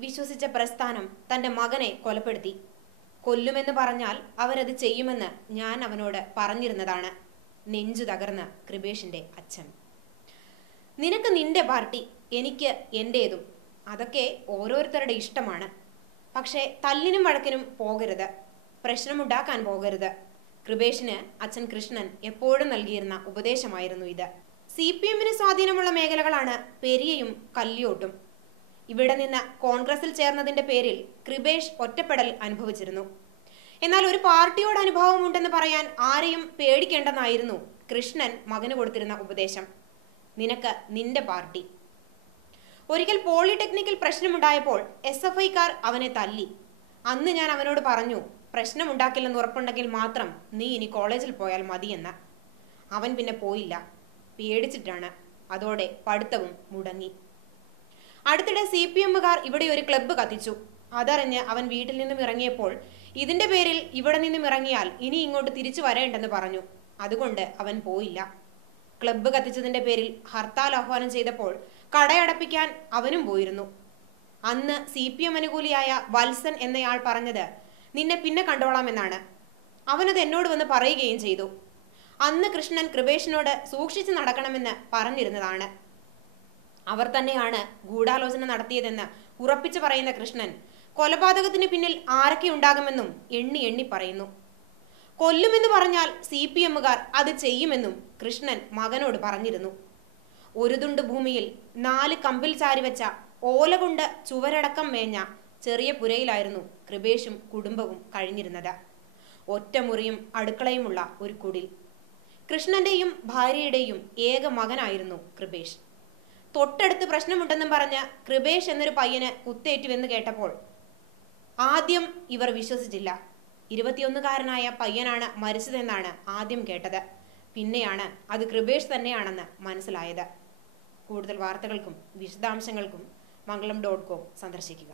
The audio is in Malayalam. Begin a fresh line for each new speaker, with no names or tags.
വിശ്വസിച്ച പ്രസ്ഥാനം തന്റെ മകനെ കൊലപ്പെടുത്തി. കൊല്ലുമെന്ന് പറഞ്ഞാൽ അവരത് ചെയ്യുമെന്ന് ഞാൻ അവനോട് പറഞ്ഞിരുന്നതാണ്. നെഞ്ചു തകർന്ന കൃപേഷിന്റെ അച്ഛൻ. നിനക്ക് നിന്റെ പാർട്ടി എനിക്ക് എന്റേതും. അതൊക്കെ ഓരോരുത്തരുടെ ഇഷ്ടമാണ്. പക്ഷേ തല്ലിനും വഴക്കിനും പോകരുത്. പ്രശ്നമുണ്ടാക്കാൻ പോകരുത്. കൃപേഷിന് അച്ഛൻ കൃഷ്ണൻ എപ്പോഴും നൽകിയിരുന്ന ഉപദേശമായിരുന്നു ഇത്. സി പി എമ്മിന് സ്വാധീനമുള്ള മേഖലകളാണ് പെരിയയും കല്ലിയോട്ടും. ഇവിടെ നിന്ന് കോൺഗ്രസിൽ ചേർന്നതിന്റെ പേരിൽ കൃപേഷ് ഒറ്റപ്പെടൽ അനുഭവിച്ചിരുന്നു. എന്നാൽ ഒരു പാർട്ടിയോട് അനുഭവമുണ്ടെന്ന് പറയാൻ ആരെയും പേടിക്കേണ്ടെന്നായിരുന്നു കൃഷ്ണൻ മകന് കൊടുത്തിരുന്ന ഉപദേശം. നിനക്ക് നിന്റെ പാർട്ടി. ഒരിക്കൽ പോളിടെക്നിക്കിൽ പ്രശ്നമുണ്ടായപ്പോൾ എസ് എഫ് ഐക്കാർ അവനെ തല്ലി. അന്ന് ഞാൻ അവനോട് പറഞ്ഞു പ്രശ്നമുണ്ടാക്കില്ലെന്ന് ഉറപ്പുണ്ടെങ്കിൽ മാത്രം നീ ഇനി കോളേജിൽ പോയാൽ മതിയെന്ന്. അവൻ പിന്നെ പോയില്ല. പേടിച്ചിട്ടാണ്. അതോടെ പഠിത്തവും മുടങ്ങി. അടുത്തിടെ സി പി എമ്മുകാർ ഇവിടെ ഒരു ക്ലബ്ബ് കത്തിച്ചു. അതറിഞ്ഞ് അവൻ വീട്ടിൽ നിന്നും ഇറങ്ങിയപ്പോൾ ഇതിന്റെ പേരിൽ ഇവിടെ നിന്നും ഇറങ്ങിയാൽ ഇനി ഇങ്ങോട്ട് തിരിച്ചു വരേണ്ടെന്ന് പറഞ്ഞു. അതുകൊണ്ട് അവൻ പോയില്ല. ക്ലബ്ബ് കത്തിച്ചതിന്റെ പേരിൽ ഹർത്താൽ ആഹ്വാനം ചെയ്തപ്പോൾ കടയടപ്പിക്കാൻ അവനും പോയിരുന്നു. അന്ന് സി പി എം അനുകൂലിയായ വത്സൻ എന്നയാൾ പറഞ്ഞത് നിന്നെ പിന്നെ കണ്ടോളാമെന്നാണ്. അവനത് എന്നോട് വന്ന് പറയുകയും ചെയ്തു. അന്ന് കൃഷ്ണൻ കൃപേഷിനോട് സൂക്ഷിച്ചു നടക്കണമെന്ന് പറഞ്ഞിരുന്നതാണ്. അവർ തന്നെയാണ് ഗൂഢാലോചന നടത്തിയതെന്ന് ഉറപ്പിച്ചു പറയുന്ന കൃഷ്ണൻ കൊലപാതകത്തിന് പിന്നിൽ ആരൊക്കെ ഉണ്ടാകുമെന്നും എണ്ണി എണ്ണി പറയുന്നു. കൊല്ലുമെന്ന് പറഞ്ഞാൽ സി പി എമ്മുകാർ അത് ചെയ്യുമെന്നും കൃഷ്ണൻ മകനോട് പറഞ്ഞിരുന്നു. ഒരു തുണ്ട് ഭൂമിയിൽ നാല് കമ്പിൽ ചാരിവെച്ച ഓല കൊണ്ട് ചുവരടക്കം മേഞ്ഞ ചെറിയ പുരയിലായിരുന്നു കൃപേഷും കുടുംബവും കഴിഞ്ഞിരുന്നത്. ഒറ്റമുറിയും അടുക്കളയുമുള്ള ഒരു കുടിൽ. കൃഷ്ണന്റെയും ഭാര്യയുടെയും ഏക മകനായിരുന്നു കൃപേഷ്. തൊട്ടടുത്ത് പ്രശ്നമുണ്ടെന്നും പറഞ്ഞ കൃപേഷ് എന്നൊരു പയ്യന് കുത്തേറ്റുവെന്ന് കേട്ടപ്പോൾ ആദ്യം ഇവർ വിശ്വസിച്ചില്ല. ഇരുപത്തിയൊന്നുകാരനായ പയ്യനാണ് മരിച്ചതെന്നാണ് ആദ്യം കേട്ടത്. പിന്നെയാണ് അത് കൃപേഷ് തന്നെയാണെന്ന് മനസ്സിലായത്. കൂടുതൽ വാർത്തകൾക്കും വിശദാംശങ്ങൾക്കും മംഗളം ഡോട്ട് കോം സന്ദർശിക്കുക.